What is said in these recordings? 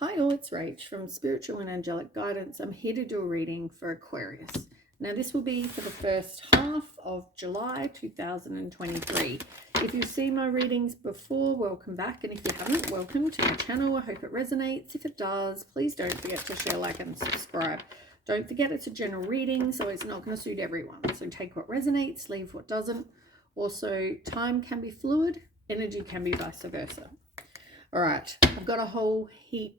Hi all, it's Rach from Spiritual and Angelic Guidance. I'm here to do a reading for Aquarius. Now this will be for the first half of July 2023. If you've seen my readings before, welcome back. And if you haven't, welcome to my channel. I hope it resonates. If it does, please don't forget to share, like, and subscribe. Don't forget it's a general reading, so it's not going to suit everyone. So take what resonates, leave what doesn't. Also, time can be fluid, energy can be vice versa. All right, I've got a whole heap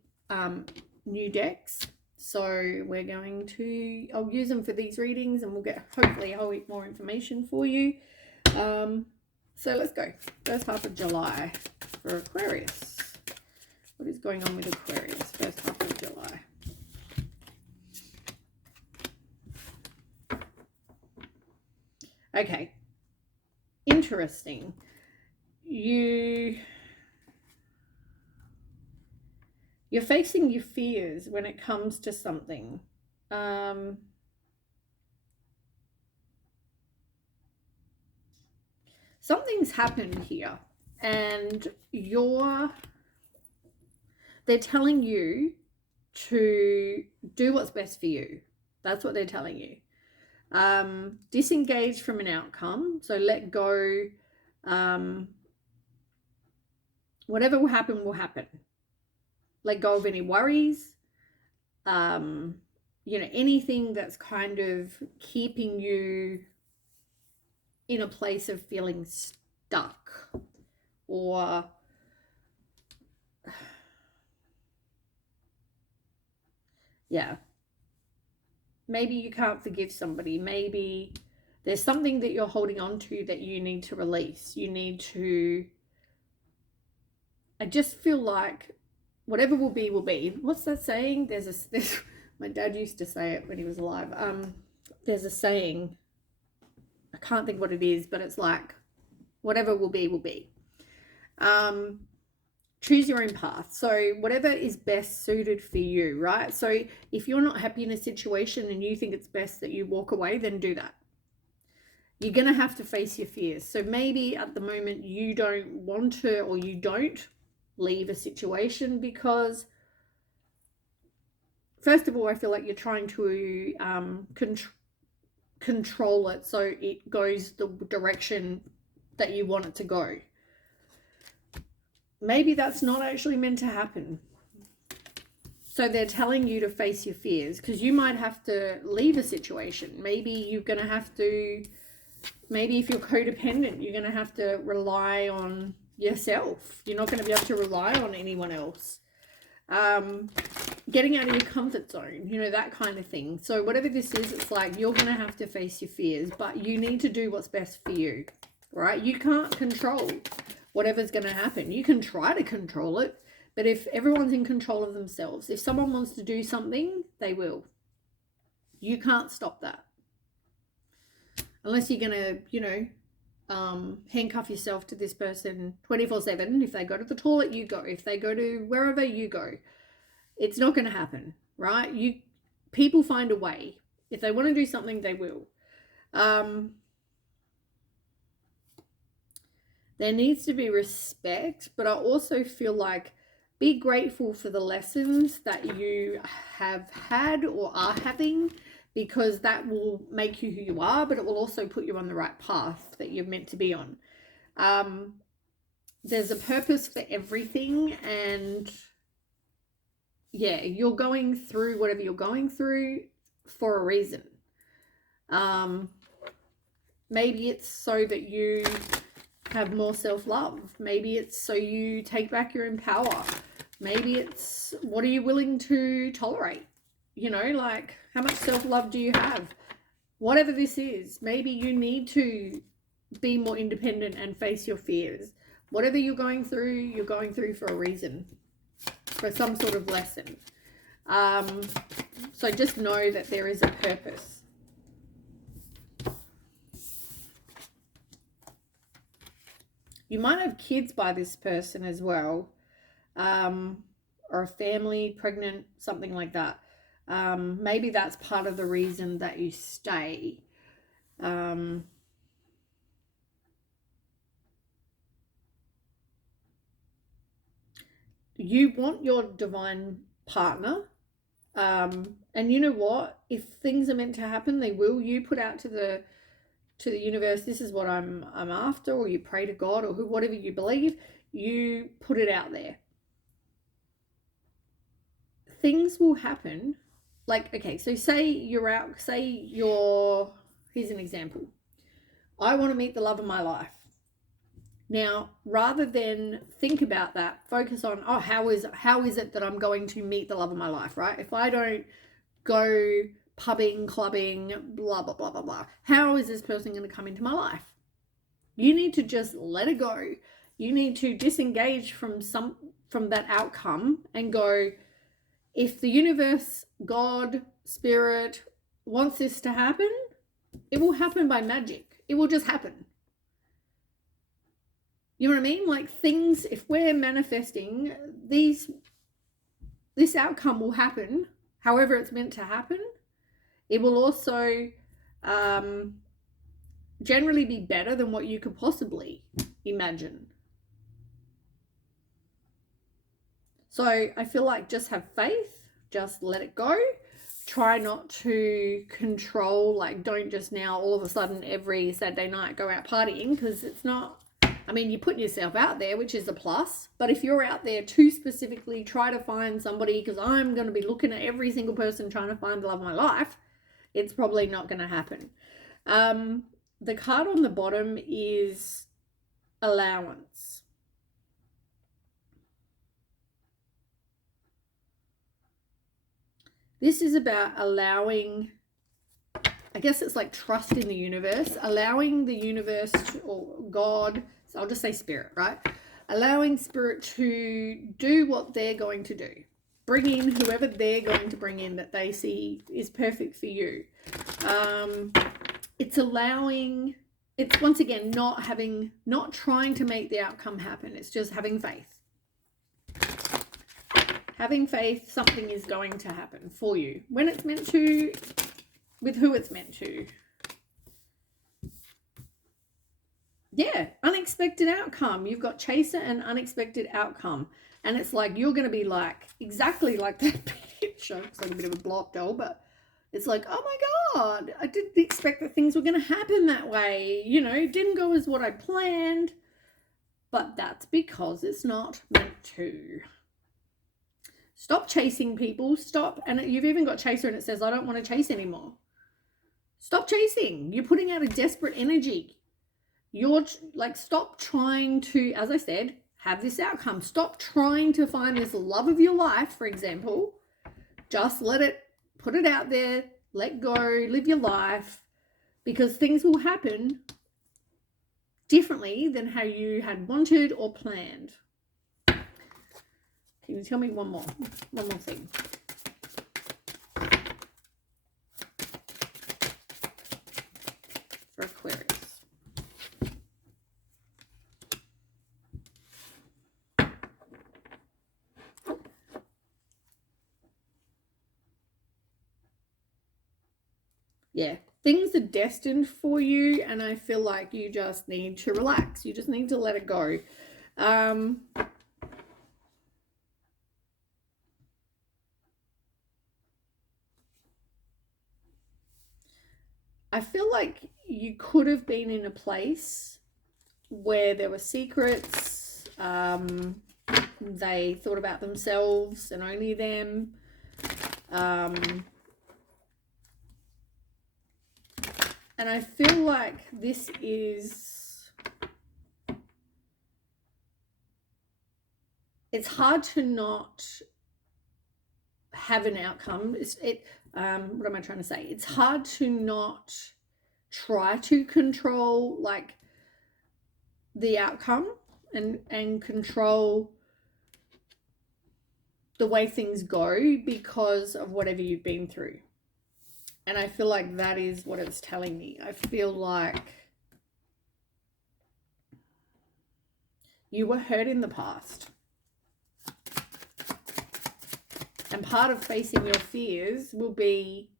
new decks, so we're going to, I'll use them for these readings and we'll get hopefully a whole heap more information for you. So let's go. First half of July for Aquarius. What is going on with Aquarius first half of July? Okay, interesting. You're facing your fears when it comes to something. Something's happened here, and they're telling you to do what's best for you. That's what they're telling you. Disengage from an outcome. So let go. Whatever will happen will happen. Let go of any worries, anything that's kind of keeping you in a place of feeling stuck, or maybe you can't forgive somebody. Maybe there's something that you're holding on to that you need to release. I just feel like whatever will be, will be. What's that saying? My dad used to say it when he was alive. There's a saying, I can't think what it is, but it's like, whatever will be, will be. Choose your own path. So whatever is best suited for you, right? So if you're not happy in a situation and you think it's best that you walk away, then do that. You're going to have to face your fears. So maybe at the moment you don't want to, or you don't leave a situation because, first of all, I feel like you're trying to control it so it goes the direction that you want it to go. Maybe that's not actually meant to happen. So they're telling you to face your fears because you might have to leave a situation. Maybe you're going to have to, maybe if you're codependent, you're going to have to rely on yourself. You're not going to be able to rely on anyone else. Getting out of your comfort zone, that kind of thing. So whatever this is, it's like you're going to have to face your fears, but you need to do what's best for you, right? You can't control whatever's going to happen. You can try to control it, but if everyone's in control of themselves, if someone wants to do something, they will. You can't stop that. Unless you're going to, handcuff yourself to this person 24/7. If they go to the toilet, you go. If they go to wherever, you go. It's not going to happen, right? People find a way. If they want to do something, they will. There needs to be respect, but I also feel like be grateful for the lessons that you have had or are having, because that will make you who you are, but it will also put you on the right path that you're meant to be on. There's a purpose for everything, and you're going through whatever you're going through for a reason. Maybe it's so that you have more self-love. Maybe it's so you take back your own power. Maybe it's, what are you willing to tolerate? Like, how much self-love do you have? Whatever this is, maybe you need to be more independent and face your fears. Whatever you're going through for a reason, for some sort of lesson. So just know that there is a purpose. You might have kids by this person as well, or a family, pregnant, something like that. Maybe that's part of the reason that you stay. You want your divine partner. And you know what? If things are meant to happen, they will. You put out to the universe, this is what I'm after, or you pray to God, or whatever you believe, you put it out there. Things will happen. Like, okay, so here's an example. I want to meet the love of my life. Now, rather than think about that, focus on, oh, how is it that I'm going to meet the love of my life, right? If I don't go pubbing, clubbing, blah, blah, blah, blah, blah, how is this person going to come into my life? You need to just let it go. You need to disengage from that outcome and go, if the universe, God, spirit wants this to happen, it will happen by magic. It will just happen. You know what I mean? Like, things, if we're manifesting, this outcome will happen however it's meant to happen. It will also generally be better than what you could possibly imagine. So I feel like just have faith, just let it go. Try not to control, like, don't just now all of a sudden every Saturday night go out partying, because it's not, I mean, you're putting yourself out there, which is a plus. But if you're out there too specifically, try to find somebody, because I'm going to be looking at every single person trying to find the love of my life, it's probably not going to happen. The card on the bottom is allowance. This is about allowing, I guess it's like trust in the universe, allowing the universe or God, so I'll just say spirit, right? Allowing spirit to do what they're going to do. Bring in whoever they're going to bring in that they see is perfect for you. It's allowing, it's once again not trying to make the outcome happen. It's just having faith. Having faith something is going to happen for you when it's meant to, with who it's meant to. Yeah, unexpected outcome. You've got chaser and unexpected outcome. And it's like, you're going to be like, exactly like that picture. It's like a bit of a blow up doll, but it's like, oh my God, I didn't expect that things were going to happen that way. You know, it didn't go as what I planned. But that's because it's not meant to. Stop chasing people. Stop. And you've even got chaser and it says, I don't want to chase anymore. Stop chasing. You're putting out a desperate energy. You're like, stop trying to, as I said, have this outcome. Stop trying to find this love of your life, for example. Just put it out there, let go, live your life, because things will happen differently than how you had wanted or planned. Can you tell me one more thing? For Aquarius. Yeah, things are destined for you, and I feel like you just need to relax. You just need to let it go. I feel like you could have been in a place where there were secrets. They thought about themselves and only them. And I feel like this is, it's hard to not have an outcome. What am I trying to say? It's hard to not try to control like the outcome and control the way things go because of whatever you've been through. And I feel like that is what it's telling me. I feel like you were hurt in the past. And part of facing your fears will be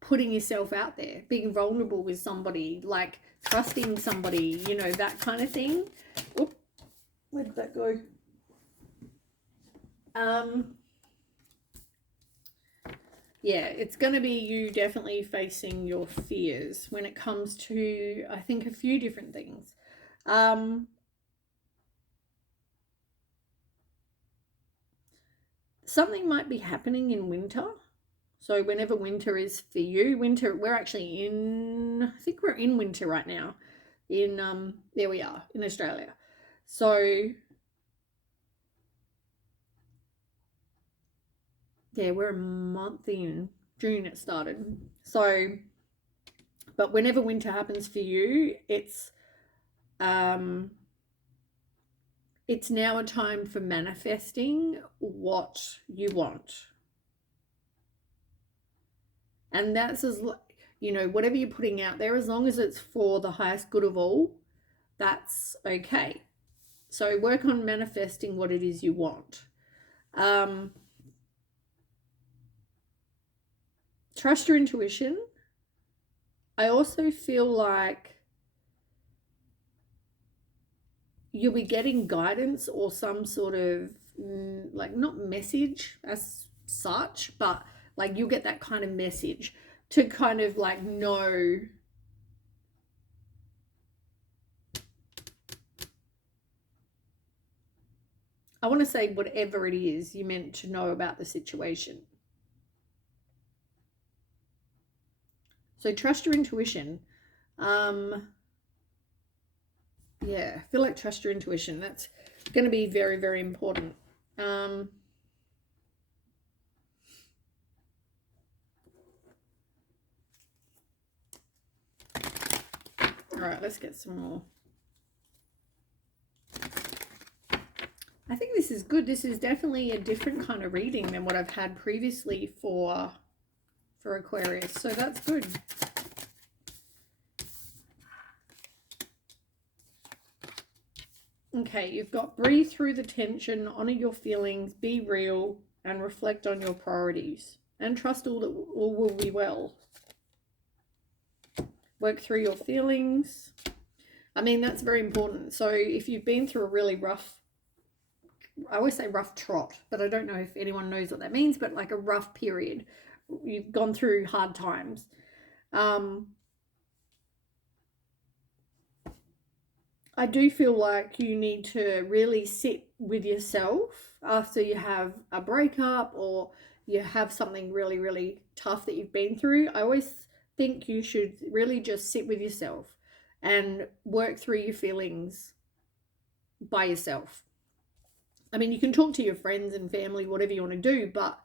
putting yourself out there, being vulnerable with somebody, like trusting somebody, you know, that kind of thing. Oop, where did that go? yeah, it's going to be you definitely facing your fears when it comes to, I think, a few different things. Something might be happening in winter. So whenever winter is for you, winter, we're actually in, I think we're in winter right now. There we are in Australia. So yeah, we're a month in. June it started. So, but whenever winter happens for you, um it's now a time for manifesting what you want. And that's as whatever you're putting out there, as long as it's for the highest good of all, that's okay. So work on manifesting what it is you want. Trust your intuition. I also feel like you'll be getting guidance or some sort of like not message as such, but like you'll get that kind of message to kind of like know I want to say whatever it is you meant to know about the situation. So trust your intuition. Yeah, I feel like trust your intuition. That's going to be very, very important. All right, let's get some more. I think this is good. This is definitely a different kind of reading than what I've had previously for Aquarius. So that's good. Okay, you've got breathe through the tension, honor your feelings, be real, and reflect on your priorities. And trust all will be well. Work through your feelings. I mean, that's very important. So if you've been through a really rough, I always say rough trot, but I don't know if anyone knows what that means, but like a rough period. You've gone through hard times. I do feel like you need to really sit with yourself after you have a breakup or you have something really, really tough that you've been through. I always think you should really just sit with yourself and work through your feelings by yourself. I mean, you can talk to your friends and family, whatever you want to do, but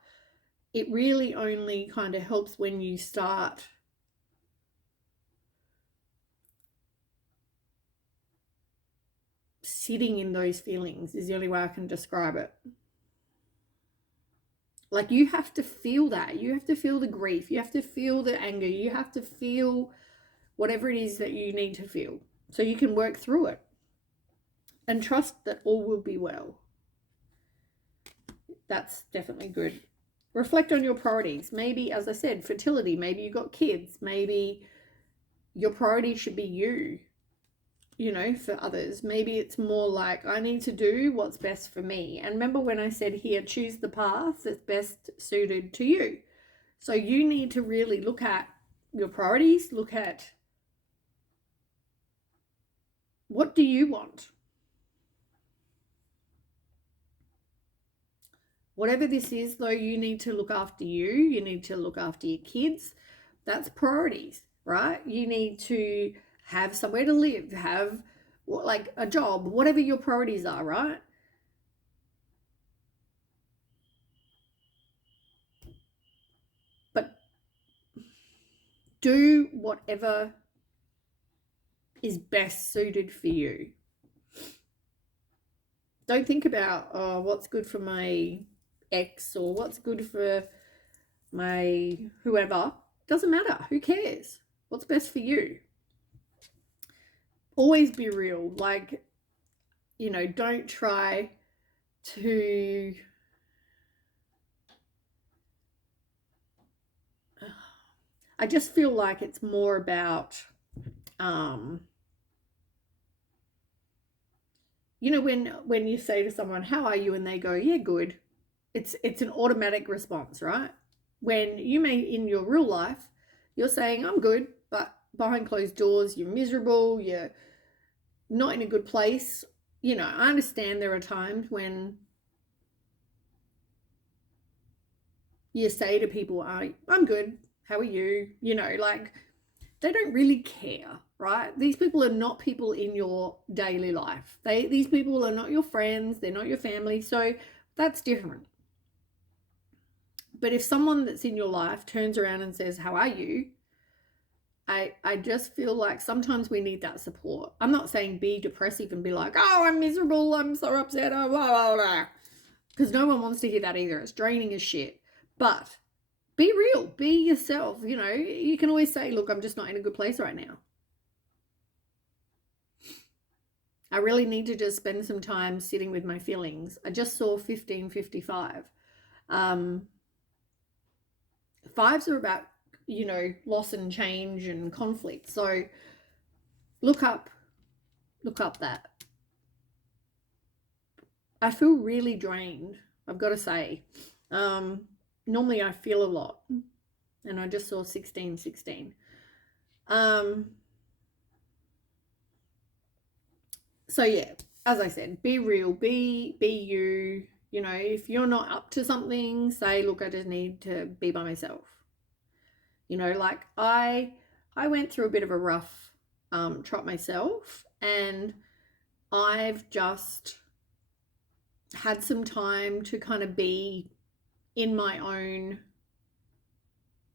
it really only kind of helps when you start sitting in those feelings, is the only way I can describe it. Like you have to feel that. You have to feel the grief. You have to feel the anger. You have to feel whatever it is that you need to feel so you can work through it and trust that all will be well. That's definitely good. Reflect on your priorities. Maybe, as I said, fertility. Maybe you got kids. Maybe your priority should be you, for others. Maybe it's more like, I need to do what's best for me. And remember when I said here, choose the path that's best suited to you. So you need to really look at your priorities, look at what do you want? Whatever this is, though, you need to look after you. You need to look after your kids. That's priorities, right? You need to have somewhere to live, have like a job, whatever your priorities are, right? But do whatever is best suited for you. Don't think about, oh, what's good for my ex or what's good for my whoever. Doesn't matter. Who cares? What's best for you? Always be real. Like, don't try to I just feel like it's more about when you say to someone, how are you, and they go, yeah, good, it's an automatic response, right? when you may, in your real life, you're saying, I'm good, but behind closed doors, you're miserable, you're not in a good place. You know, I understand there are times when you say to people, I'm good, how are you? You know, like, they don't really care, right? These people are not people in your daily life. These people are not your friends, they're not your family, so that's different. But if someone that's in your life turns around and says, how are you? I just feel like sometimes we need that support. I'm not saying be depressive and be like, oh, I'm miserable, I'm so upset, oh, blah, blah, blah. Because no one wants to hear that either. It's draining as shit. But be real, be yourself. You know, you can always say, look, I'm just not in a good place right now. I really need to just spend some time sitting with my feelings. I just saw 1555. Fives are about, you know, loss and change and conflict. So look up that. I feel really drained, I've got to say. Normally I feel a lot, and I just saw 1616. So yeah, as I said, be real, be you. You know, if you're not up to something, say, look, I just need to be by myself. You know, like I went through a bit of a rough trot myself, and I've just had some time to kind of be in my own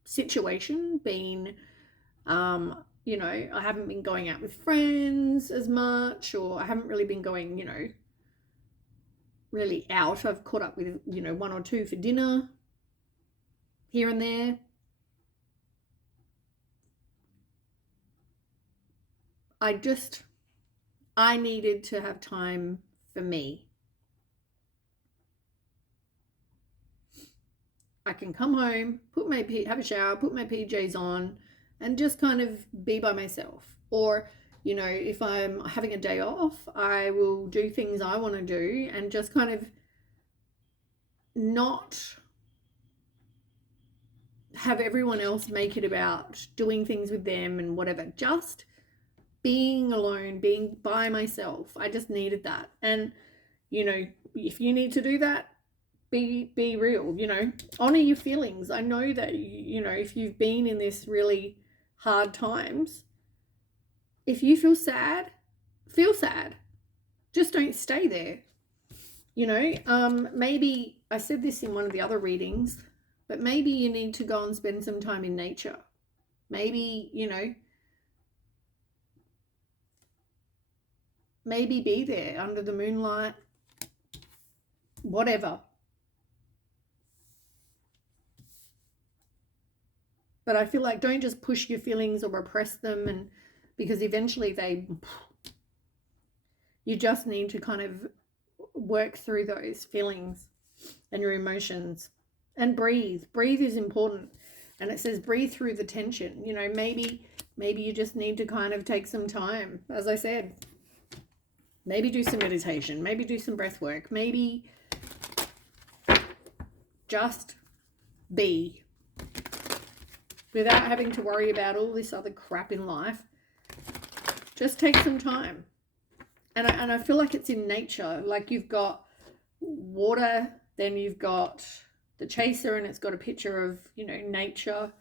situation, being you know, I haven't been going out with friends as much, or I haven't really been going, you know, really out. I've caught up with, you know, one or two for dinner here and there. I needed to have time for me. I can come home, have a shower, put my PJs on, and just kind of be by myself. Or, you know, if I'm having a day off, I will do things I want to do and just kind of not have everyone else make it about doing things with them and whatever. Just being alone, being by myself. I just needed that. And, you know, if you need to do that, be real, you know, honor your feelings. I know that, you know, if you've been in this really hard times, if you feel sad, just don't stay there. You know, maybe I said this in one of the other readings, but maybe you need to go and spend some time in nature. Maybe, you know, maybe be there under the moonlight, whatever. But I feel like don't just push your feelings or repress them, and because eventually you just need to kind of work through those feelings and your emotions and breathe. Breathe is important. And it says breathe through the tension. You know, maybe you just need to kind of take some time, as I said. Maybe do some meditation, maybe do some breath work, maybe just be, without having to worry about all this other crap in life. Just take some time. And I feel like it's in nature. Like you've got water, then you've got the chaser, and it's got a picture of, you know, nature.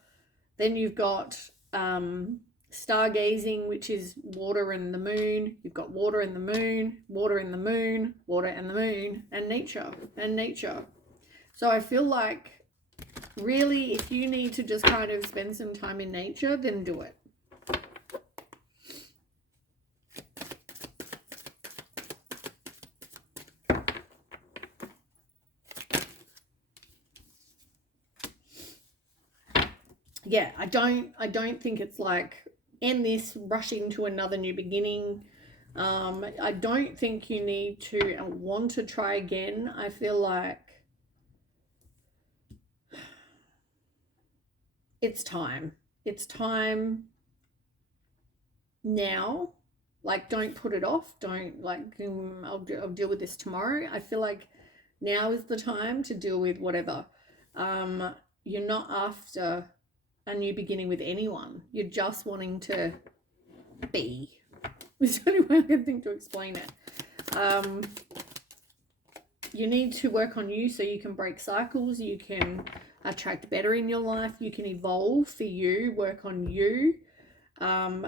Then you've got stargazing, which is water and the moon. You've got water and the moon, water and the moon, water and the moon, and nature. So I feel like really, if you need to just kind of spend some time in nature, then do it. Yeah, I don't think it's like end this rushing to another new beginning. I don't think you need to want to try again. I feel like it's time. It's time now. Like, don't put it off. Don't like, I'll deal with this tomorrow. I feel like now is the time to deal with whatever. you're not after a new beginning with anyone. You're just wanting to be. It's the only way I can think to explain it. You need to work on you so you can break cycles. You can attract better in your life. You can evolve for you, work on you.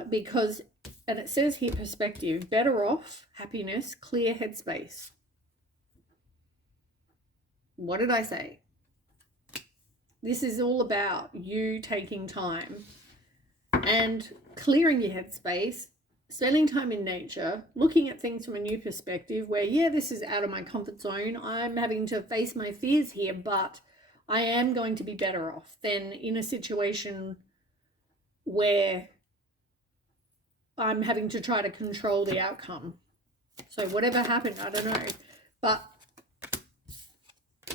Because, and it says here, perspective, better off, happiness, clear headspace. What did I say? This is all about you taking time and clearing your headspace, spending time in nature, looking at things from a new perspective where, yeah, this is out of my comfort zone. I'm having to face my fears here, but I am going to be better off than in a situation where I'm having to try to control the outcome. So whatever happened, I don't know. But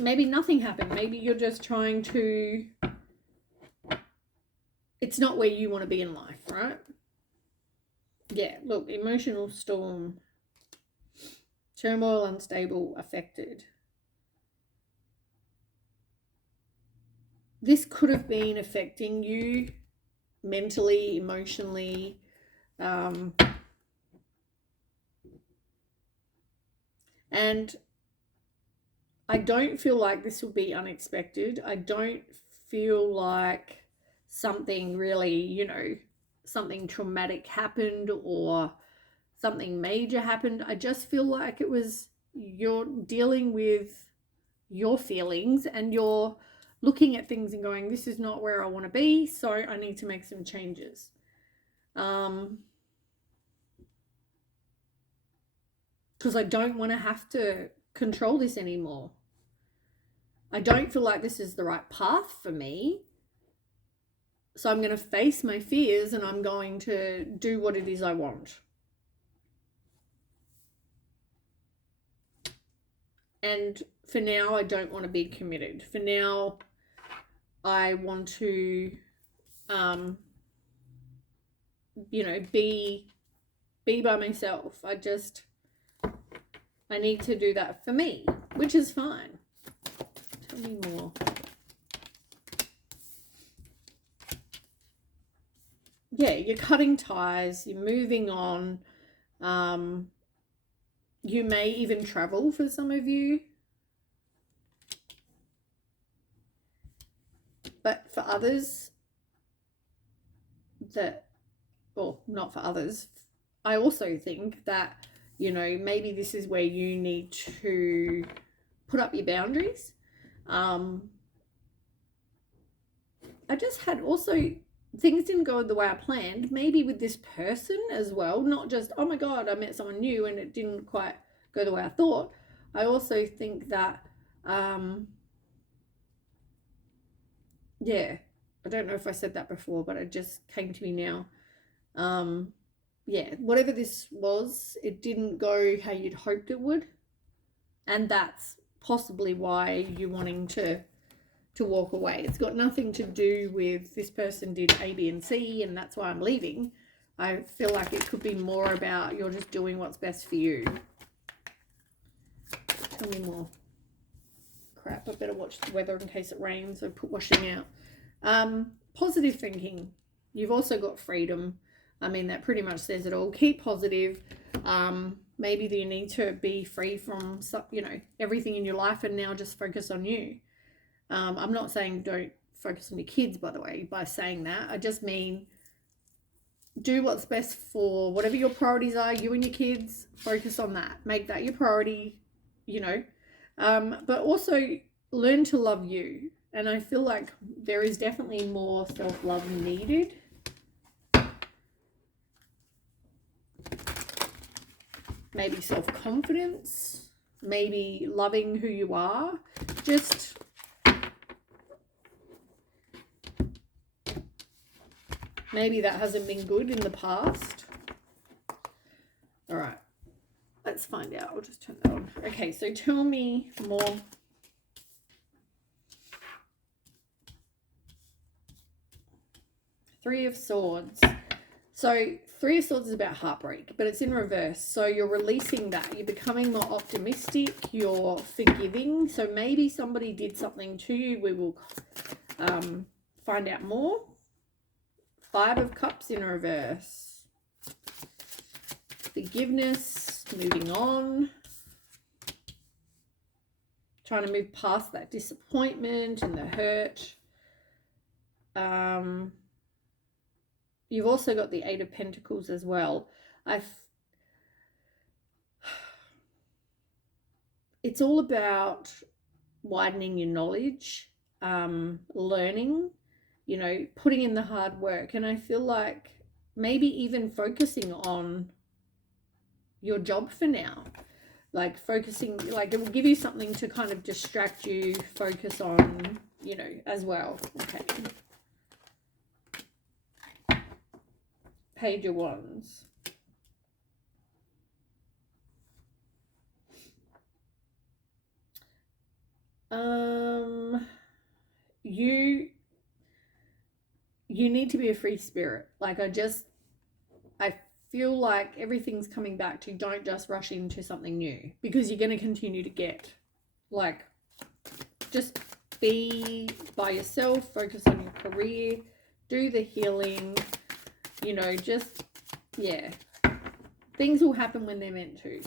maybe nothing happened. Maybe you're just trying to... It's not where you want to be in life, right? Yeah, look, emotional storm. Turmoil, unstable, affected. This could have been affecting you mentally, emotionally, and I don't feel like this will be unexpected. I don't feel like something really, something traumatic happened or something major happened. I just feel like it was you're dealing with your feelings and you're looking at things and going, this is not where I want to be, so I need to make some changes. Because I don't want to have to control this anymore. I don't feel like this is the right path for me. So I'm going to face my fears and I'm going to do what it is I want. And for now, I don't want to be committed. For now, I want to, be by myself. I need to do that for me, which is fine. Tell me more. Yeah, you're cutting ties, you're moving on. You may even travel for some of you. But for others, not for others, I also think that, maybe this is where you need to put up your boundaries. I just had also, things didn't go the way I planned, maybe with this person as well, not just, oh my God, I met someone new and it didn't quite go the way I thought. I also think that, I don't know if I said that before, but it just came to me now. Whatever this was, it didn't go how you'd hoped it would. And that's possibly why you're wanting to walk away. It's got nothing to do with this person did A, B, and C, and that's why I'm leaving. I feel like it could be more about you're just doing what's best for you. Tell me more. Crap, I better watch the weather in case it rains. So put washing out. Positive thinking. You've also got freedom. I mean, that pretty much says it all. Keep positive. Maybe you need to be free from, everything in your life and now just focus on you. I'm not saying don't focus on your kids, by the way, by saying that. I just mean do what's best for whatever your priorities are, you and your kids. Focus on that. Make that your priority, but also learn to love you. And I feel like there is definitely more self-love needed. Maybe self-confidence, maybe loving who you are. Just maybe that hasn't been good in the past. All right, let's find out. I'll just turn that on. Okay, so tell me more. Three of Swords. So Three of Swords is about heartbreak, but it's in reverse. So you're releasing that. You're becoming more optimistic. You're forgiving. So maybe somebody did something to you. We will find out more. 5 of Cups in reverse. Forgiveness, moving on. Trying to move past that disappointment and the hurt. You've also got the 8 of Pentacles as well. It's all about widening your knowledge, learning, you know, putting in the hard work. And I feel like maybe even focusing on your job for now. Like focusing, like it will give you something to kind of distract you, focus on, you know, as well. Okay. Page of Wands. You need to be a free spirit. Like I feel like everything's coming back to don't just rush into something new, because you're going to continue to get, like, just be by yourself, focus on your career, do the healing, you know, just, yeah, things will happen when they're meant to.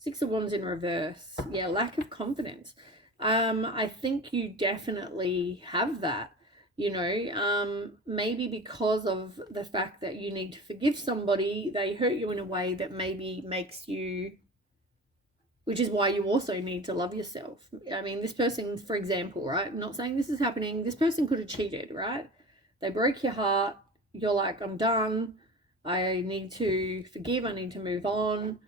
Six of Wands in reverse. Yeah, lack of confidence. I think you definitely have that, you know, maybe because of the fact that you need to forgive somebody, they hurt you in a way that maybe makes you, which is why you also need to love yourself. I mean, this person, for example, right, I'm not saying this is happening, this person could have cheated, right? They broke your heart, you're like, I'm done, I need to forgive, I need to move on,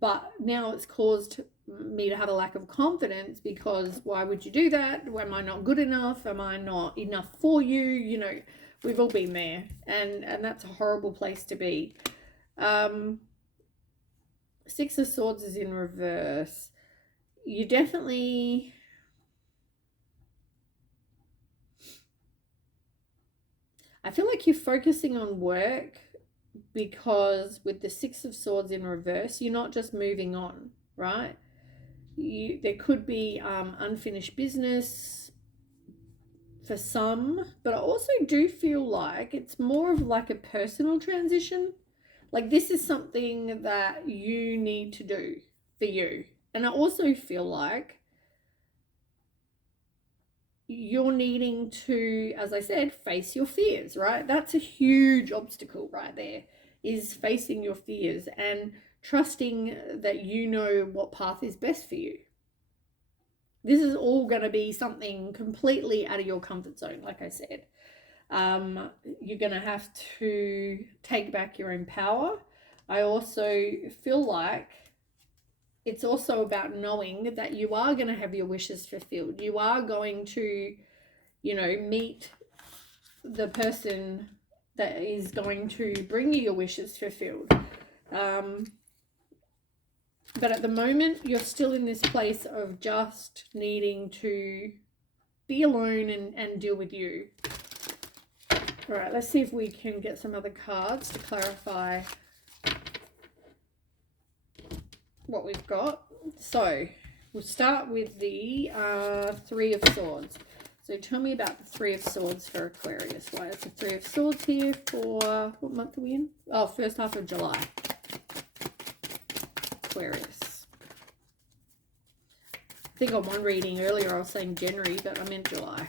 but now it's caused me to have a lack of confidence, because why would you do that? Am I not good enough? Am I not enough for you? You know, we've all been there, and that's a horrible place to be. Six of Swords is in reverse. You definitely, I feel like you're focusing on work, because with the Six of Swords in reverse, you're not just moving on, right? There could be unfinished business for some, but I also do feel like it's more of like a personal transition. Like this is something that you need to do for you. And I also feel like you're needing to, as I said, face your fears, right? That's a huge obstacle right there, is facing your fears and trusting that you know what path is best for you. This is all going to be something completely out of your comfort zone, like I said. You're going to have to take back your own power. I also feel like it's also about knowing that you are going to have your wishes fulfilled. You are going to, you know, meet the person that is going to bring you your wishes fulfilled. But at the moment, you're still in this place of just needing to be alone and deal with you. All right, let's see if we can get some other cards to clarify what we've got. So we'll start with the Three of Swords. So tell me about the Three of Swords for Aquarius. Why is the Three of Swords here for, what month are we in? Oh, first half of July. Aquarius. I think on one reading earlier I was saying January, but I meant July.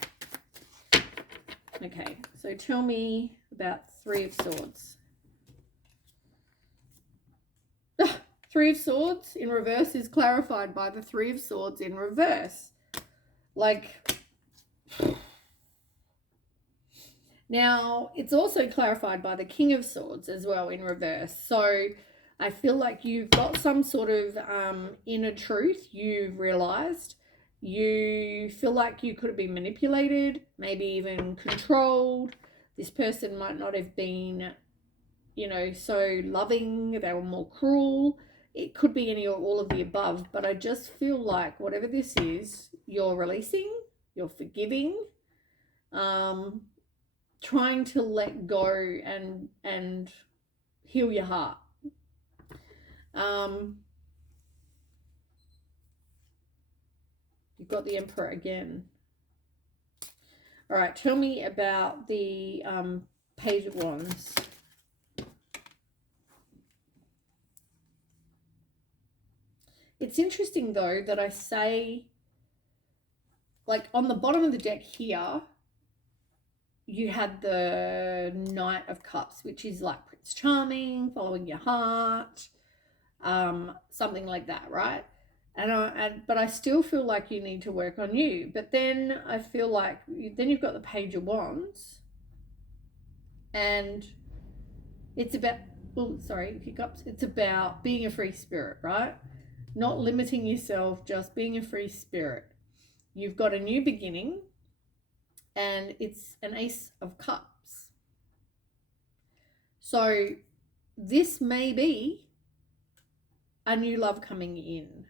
Okay, so tell me about Three of Swords. Three of Swords in reverse is clarified by the Three of Swords in reverse. Like, now it's also clarified by the King of Swords as well in reverse. So I feel like you've got some sort of inner truth you've realized. You feel like you could have been manipulated, maybe even controlled. This person might not have been, you know, so loving. They were more cruel. It could be any or all of the above, but I just feel like whatever this is, you're releasing, you're forgiving, trying to let go and heal your heart. You've got the Emperor again. All right, tell me about the Page of Wands. It's interesting, though, that I say, like, on the bottom of the deck here, you had the Knight of Cups, which is like Prince Charming, following your heart, something like that, right? But I still feel like you need to work on you. But then I feel like then you've got the Page of Wands, and it's about, oh, sorry, hiccups. It's about being a free spirit, right? Not limiting yourself, just being a free spirit. You've got a new beginning, and it's an Ace of Cups. So this may be a new love coming in,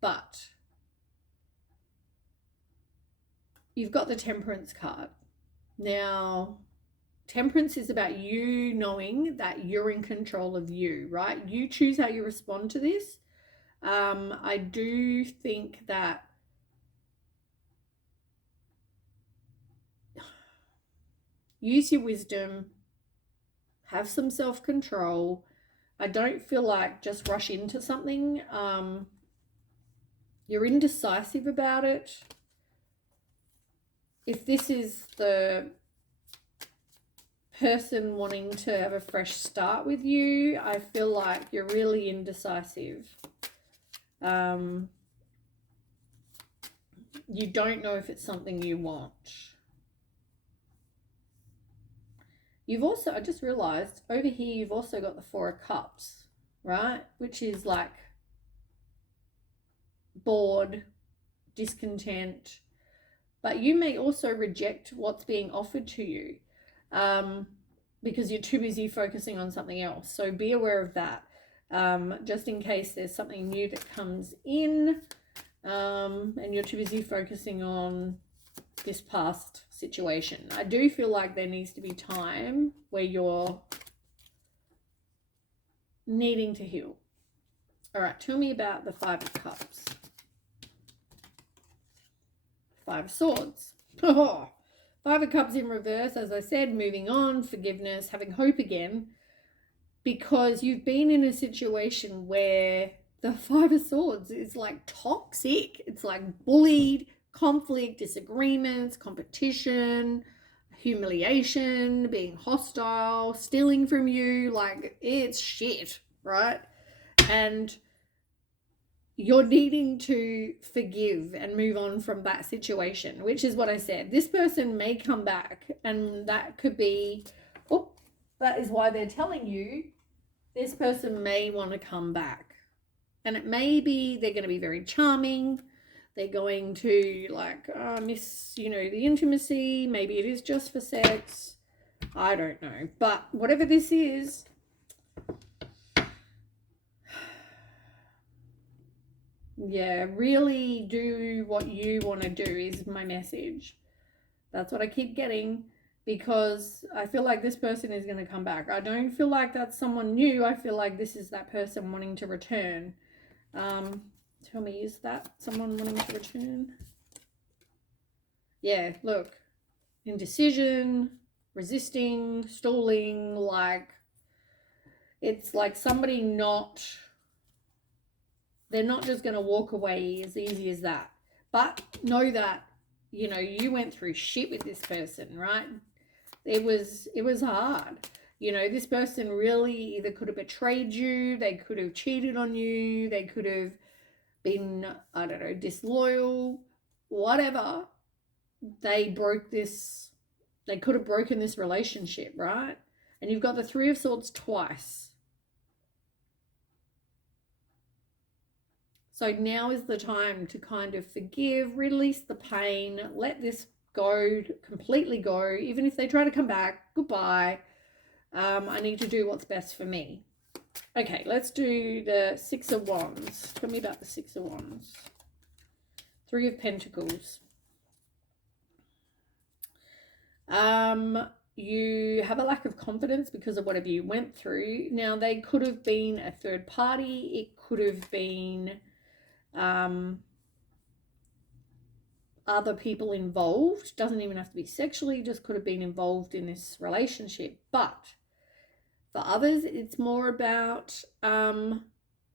but you've got the Temperance card. Now, Temperance is about you knowing that you're in control of you, right? You choose how you respond to this. I do think that use your wisdom, have some self-control. I don't feel like just rush into something. You're indecisive about it. If this is the person wanting to have a fresh start with you, I feel like you're really indecisive. You don't know if it's something you want. You've also, I just realized over here, you've also got the Four of Cups, right? Which is like bored, discontent, but you may also reject what's being offered to you because you're too busy focusing on something else. So be aware of that, just in case there's something new that comes in and you're too busy focusing on this past situation. I do feel like there needs to be time where you're needing to heal. All right, tell me about the Five of Cups. Five of Swords. Oh, Five of Cups in reverse, as I said, moving on, forgiveness, having hope again, because you've been in a situation where the Five of Swords is like toxic. It's like bullied, conflict, disagreements, competition, humiliation, being hostile, stealing from you. Like, it's shit, right? And you're needing to forgive and move on from that situation, which is what I said. This person may come back, and that could be, oh, that is why they're telling you this person may want to come back. And it may be they're going to be very charming. They're going to like miss, the intimacy. Maybe it is just for sex. I don't know. But whatever this is, yeah, really do what you want to do is my message. That's what I keep getting, because I feel like this person is going to come back. I don't feel like that's someone new. I feel like this is that person wanting to return. Tell me, is that someone wanting to return? Yeah, look. Indecision, resisting, stalling, like it's like somebody they're not just going to walk away as easy as that. But know that, you went through shit with this person, right? It was hard. This person really either could have betrayed you, they could have cheated on you, they could have been, I don't know, disloyal, whatever. They could have broken this relationship, right? And you've got the Three of Swords twice. So now is the time to kind of forgive, release the pain, let this go, completely go. Even if they try to come back, goodbye. I need to do what's best for me. Okay, let's do the Six of Wands. Tell me about the Six of Wands. Three of Pentacles. You have a lack of confidence because of whatever you went through. Now, they could have been a third party. It could have been other people involved. Doesn't even have to be sexually, just could have been involved in this relationship. But for others, it's more about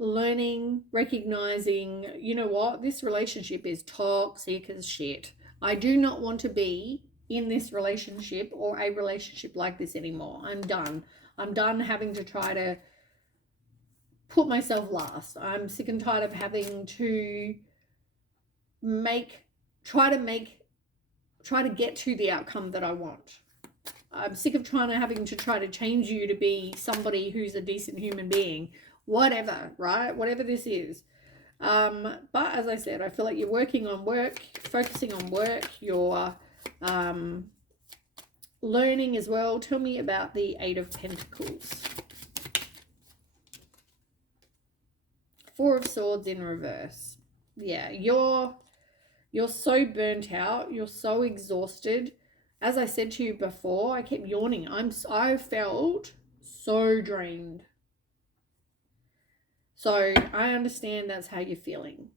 learning, recognizing, you know what, this relationship is toxic as shit. I do not want to be in this relationship or a relationship like this anymore. I'm done. I'm done having to try to put myself last. I'm sick and tired of having to try to get to the outcome that I want. I'm sick of having to try to change you to be somebody who's a decent human being. Whatever, right? Whatever this is. But as I said, I feel like you're working on work, focusing on work, you're learning as well. Tell me about the Eight of Pentacles. Four of Swords in reverse. Yeah, you're so burnt out. You're so exhausted. As I said to you before, I kept yawning. I felt so drained. So I understand that's how you're feeling.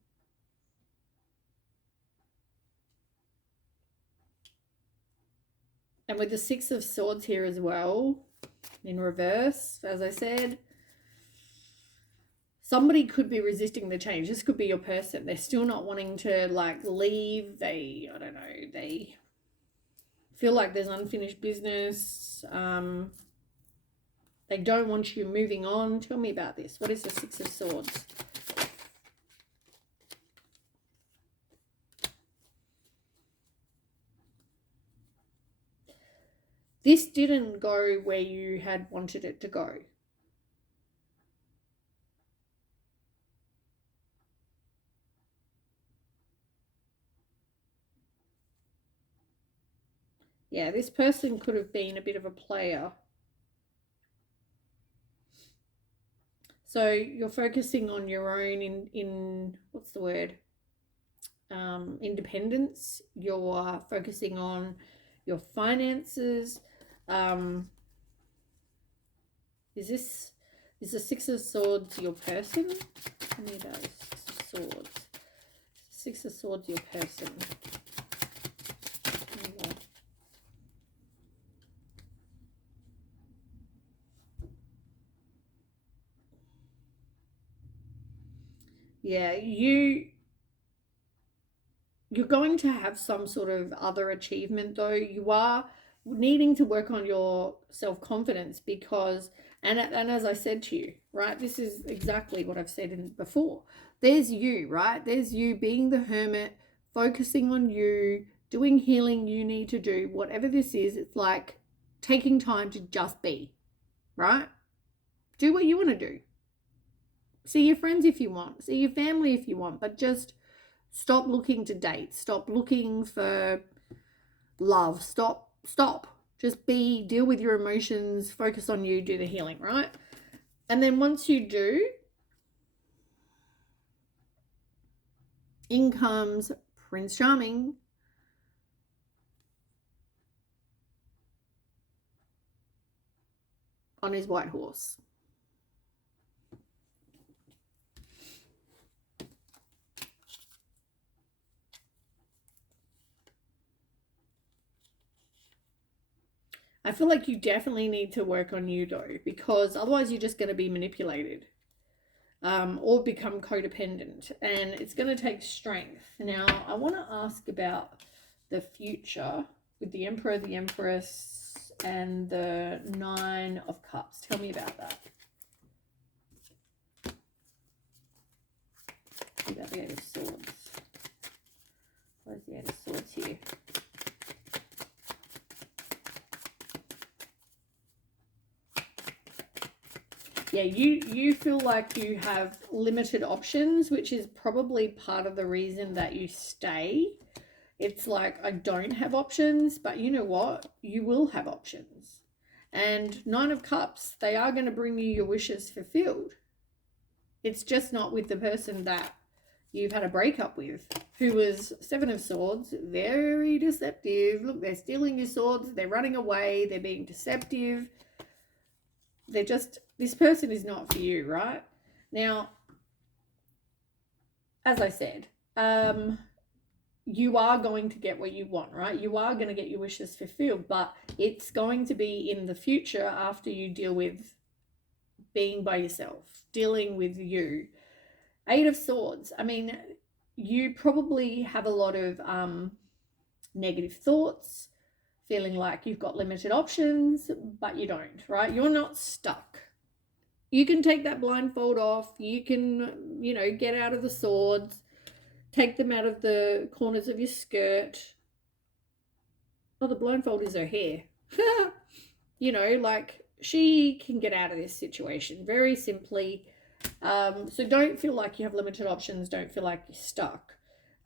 And with the Six of Swords here as well, in reverse, as I said, somebody could be resisting the change. This could be your person. They're still not wanting to like leave. They feel like there's unfinished business. They don't want you moving on. Tell me about this. What is the Six of Swords? This didn't go where you had wanted it to go. Yeah, this person could have been a bit of a player. So you're focusing on your own in what's the word? Independence. You're focusing on your finances. Is the Six of Swords your person? Tell me about Six of Swords. Six of Swords your person. Yeah, you're going to have some sort of other achievement though. You are needing to work on your self-confidence because, and as I said to you, right, this is exactly what I've said before. There's you, right? There's you being the hermit, focusing on you, doing healing you need to do. Whatever this is, it's like taking time to just be, right? Do what you want to do. See your friends if you want. See your family if you want. But just stop looking to date. Stop looking for love. Stop. Just deal with your emotions. Focus on you. Do the healing, right? And then once you do, in comes Prince Charming. On his white horse. I feel like you definitely need to work on you though, because otherwise you're just going to be manipulated or become codependent, and it's going to take strength. Now, I want to ask about the future with the Emperor, the Empress, and the Nine of Cups. Tell me about that. About the Eight of Swords. Where's the Eight of Swords here? Yeah, you feel like you have limited options, which is probably part of the reason that you stay. It's like, I don't have options, but you know what? You will have options. And Nine of Cups, they are going to bring you your wishes fulfilled. It's just not with the person that you've had a breakup with, who was Seven of Swords, very deceptive. Look, they're stealing your swords, they're running away, they're being deceptive. This person is not for you, right? Now, as I said, you are going to get what you want, right? You are going to get your wishes fulfilled, but it's going to be in the future after you deal with being by yourself, dealing with you. 8 of Swords. I mean, you probably have a lot of negative thoughts, feeling like you've got limited options, but you don't, right? You're not stuck. You can take that blindfold off. You can, get out of the swords, take them out of the corners of your skirt. Oh, the blindfold is her hair. Like she can get out of this situation very simply. So don't feel like you have limited options. Don't feel like you're stuck.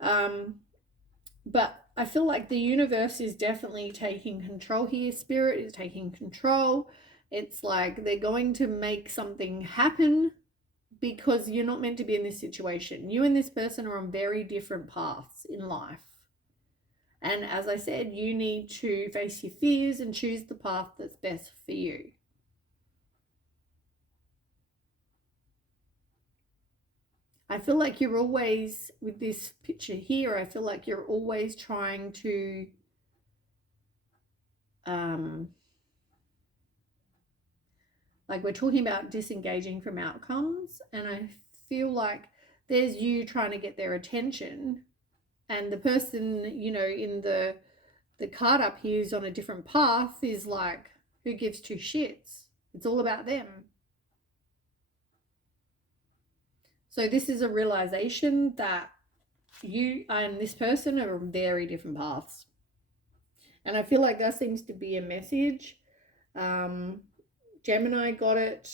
But I feel like the universe is definitely taking control here. Spirit is taking control. It's like they're going to make something happen because you're not meant to be in this situation. You and this person are on very different paths in life. And as I said, you need to face your fears and choose the path that's best for you. I feel like you're always, with this picture here, I feel like you're always trying to like we're talking about disengaging from outcomes, and I feel like there's you trying to get their attention, and the person, in the card up here is on a different path, is like, who gives two shits? It's all about them. So this is a realization that you and this person are on very different paths. And I feel like that seems to be a message. Gemini got it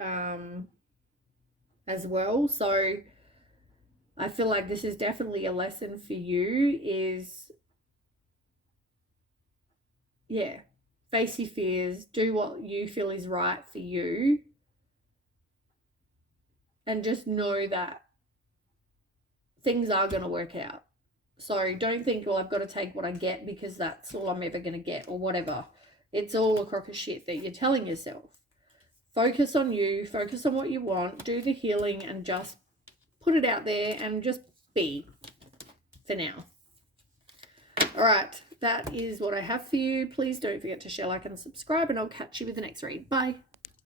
as well. So I feel like this is definitely a lesson for you is, face your fears, do what you feel is right for you, and just know that things are going to work out. So don't think, well, I've got to take what I get because that's all I'm ever going to get or whatever. It's all a crock of shit that you're telling yourself. Focus on you, focus on what you want, do the healing, and just put it out there and just be for now. All right, that is what I have for you. Please don't forget to share, like, and subscribe, and I'll catch you with the next read. Bye.